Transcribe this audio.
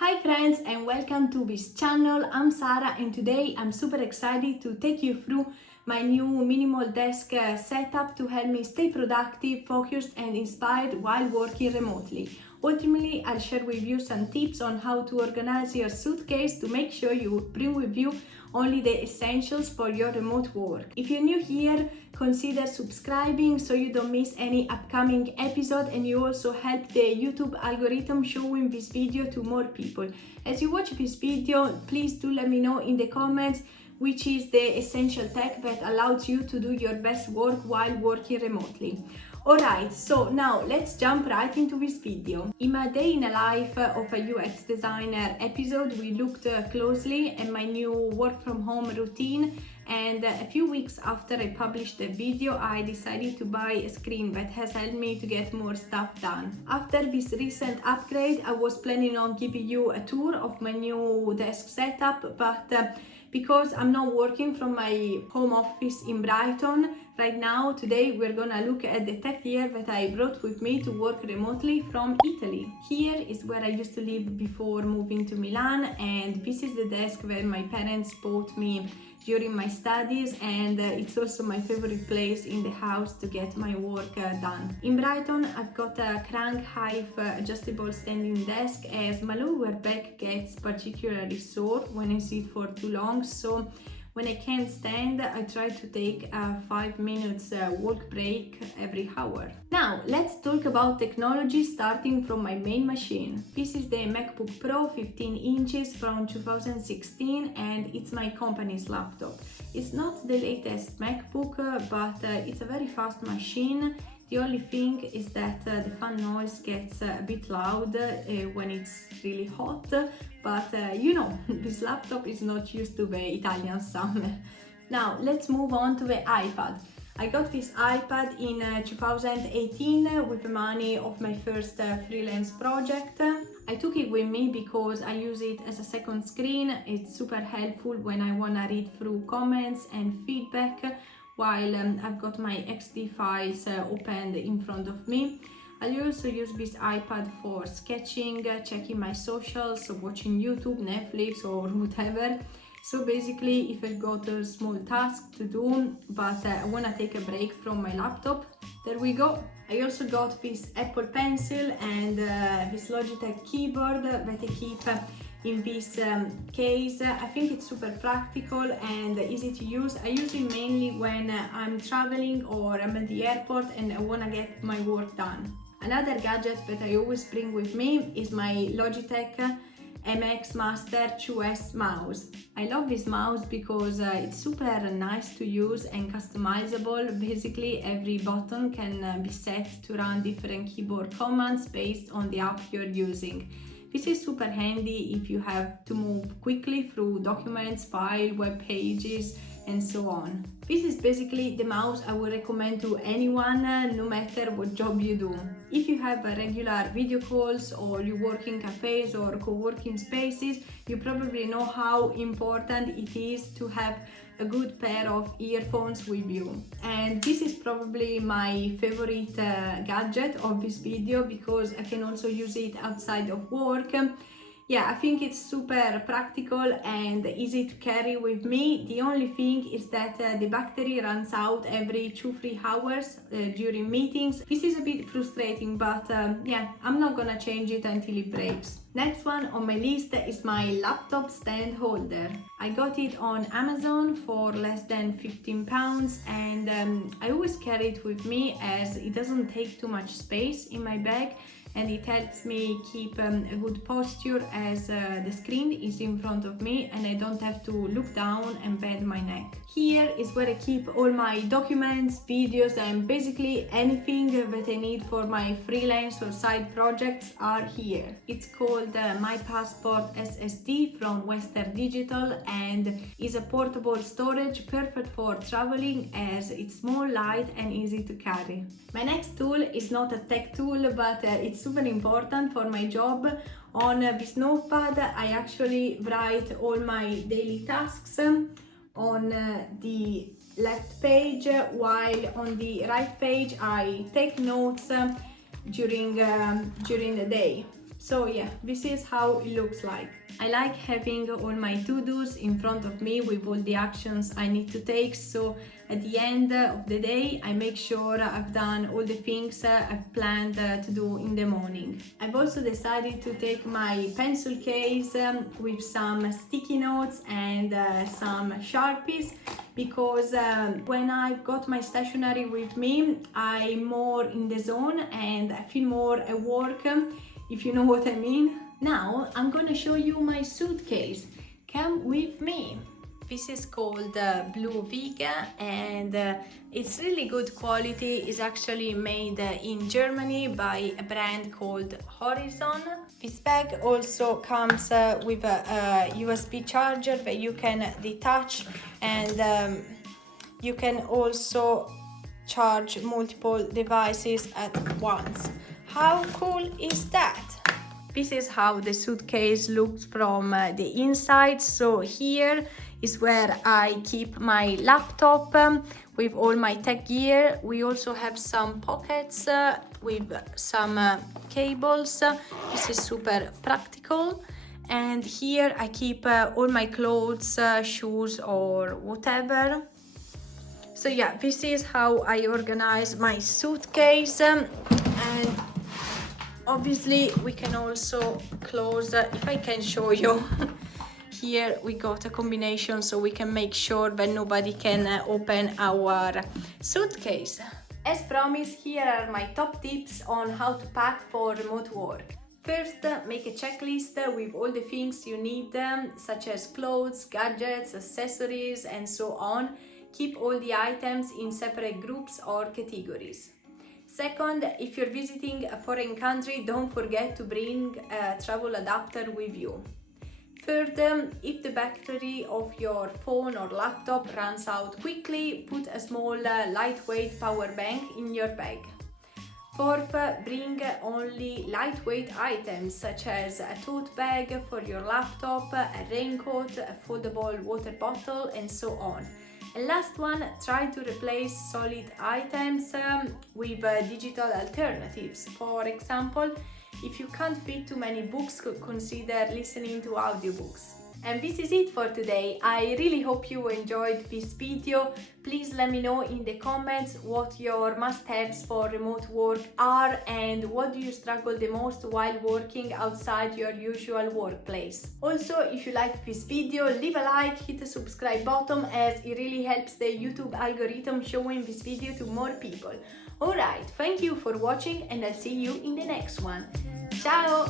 Hi friends and welcome to this channel. I'm Sara and today I'm super excited to take you through my new minimal desk setup to help me stay productive, focused and inspired while working remotely. Ultimately, I'll share with you some tips on how to organize your suitcase to make sure you bring with you only the essentials for your remote work. If you're new here, consider subscribing so you don't miss any upcoming episode, and you also help the YouTube algorithm showing this video to more people. As you watch this video, please do let me know in the comments which is the essential tech that allows you to do your best work while working remotely. Alright, so now let's jump right into this video. In my day in a life of a UX designer episode, we looked closely at my new work from home routine, and a few weeks after I published the video, I decided to buy a screen that has helped me to get more stuff done. After this recent upgrade, I was planning on giving you a tour of my new desk setup, but because I'm not working from my home office in Brighton right now, today we're gonna look at the tech gear that I brought with me to work remotely from Italy. Here is where I used to live before moving to Milan, and this is the desk that my parents bought me during my studies, and it's also my favorite place in the house to get my work done. In Brighton, I've got a crank height adjustable standing desk, as my lower back gets particularly sore when I sit for too long, so when I can't stand, I try to take a 5 minutes walk break every hour. Now, let's talk about technology, starting from my main machine. This is the MacBook Pro 15 inches from 2016, and it's my company's laptop. It's not the latest MacBook, but it's a very fast machine. The only thing is that the fan noise gets a bit loud when it's really hot, but you know, this laptop is not used to the Italian summer. Now let's move on to the iPad. I got this iPad in 2018 with the money of my first freelance project. I took it with me because I use it as a second screen. It's super helpful when I want to read through comments and feedback while I've got my XD files opened in front of me. I also use this iPad for sketching, checking my socials, so watching YouTube, Netflix or whatever. So basically, if I've got a small task to do, but I want to take a break from my laptop, there we go. I also got this Apple Pencil and this Logitech keyboard that I keep in this case. I think it's super practical and easy to use. I use it mainly when I'm traveling or I'm at the airport and I want to get my work done. Another gadget that I always bring with me is my Logitech MX Master 2S mouse. I love this mouse because it's super nice to use and customizable. Basically, every button can be set to run different keyboard commands based on the app you're using. This is super handy if you have to move quickly through documents, files, web pages, and so on. This is basically the mouse I would recommend to anyone, no matter what job you do. If you have regular video calls or you work in cafes or co-working spaces, you probably know how important it is to have a good pair of earphones with you. And this is probably my favorite gadget of this video because I can also use it outside of work. Yeah, I think it's super practical and easy to carry with me. The only thing is that the battery runs out every 2-3 hours during meetings. This is a bit frustrating, but yeah, I'm not gonna change it until it breaks. Next one on my list is my laptop stand holder. I got it on Amazon for less than £15, and I always carry it with me as it doesn't take too much space in my bag, and it helps me keep a good posture as the screen is in front of me and I don't have to look down and bend my neck. Here is where I keep all my documents, videos, and basically anything that I need for my freelance or side projects are here. It's called My Passport SSD from Western Digital and is a portable storage perfect for traveling as it's small, light and easy to carry. My next tool is not a tech tool, but it's super important for my job. On this notepad, I actually write all my daily tasks on the left page, while on the right page I take notes during the day. So yeah, this is how it looks like. I like having all my to-dos in front of me with all the actions I need to take, so at the end of the day I make sure I've done all the things I've planned to do in the morning. I've also decided to take my pencil case with some sticky notes and some Sharpies, because when I've got my stationery with me, I'm more in the zone and I feel more at work, if you know what I mean. Now I'm gonna show you my suitcase. Come with me. This is called Blue Vega, and it's really good quality. It's actually made in Germany by a brand called Horizon. This bag also comes with a USB charger that you can detach, and you can also charge multiple devices at once. How cool is that? This is how the suitcase looks from the inside. So here is where I keep my laptop with all my tech gear. We also have some pockets with some cables. This is super practical. And here I keep all my clothes, shoes or whatever. So yeah, this is how I organize my suitcase. And obviously we can also close, if I can show you. Here we got a combination so we can make sure that nobody can open our suitcase. As promised, here are my top tips on how to pack for remote work. First, make a checklist with all the things you need, such as clothes, gadgets, accessories, and so on. Keep all the items in separate groups or categories. Second, if you're visiting a foreign country, don't forget to bring a travel adapter with you. Third, if the battery of your phone or laptop runs out quickly, put a small lightweight power bank in your bag. Fourth, bring only lightweight items such as a tote bag for your laptop, a raincoat, a foldable water bottle, and so on. And last one, try to replace solid items with digital alternatives. For example, if you can't fit too many books, consider listening to audiobooks. And this is it for today. I really hope you enjoyed this video. Please let me know in the comments what your must-haves for remote work are and what do you struggle the most while working outside your usual workplace. Also, if you liked this video, leave a like, hit the subscribe button, as it really helps the YouTube algorithm showing this video to more people. Alright, thank you for watching and I'll see you in the next one. Ciao!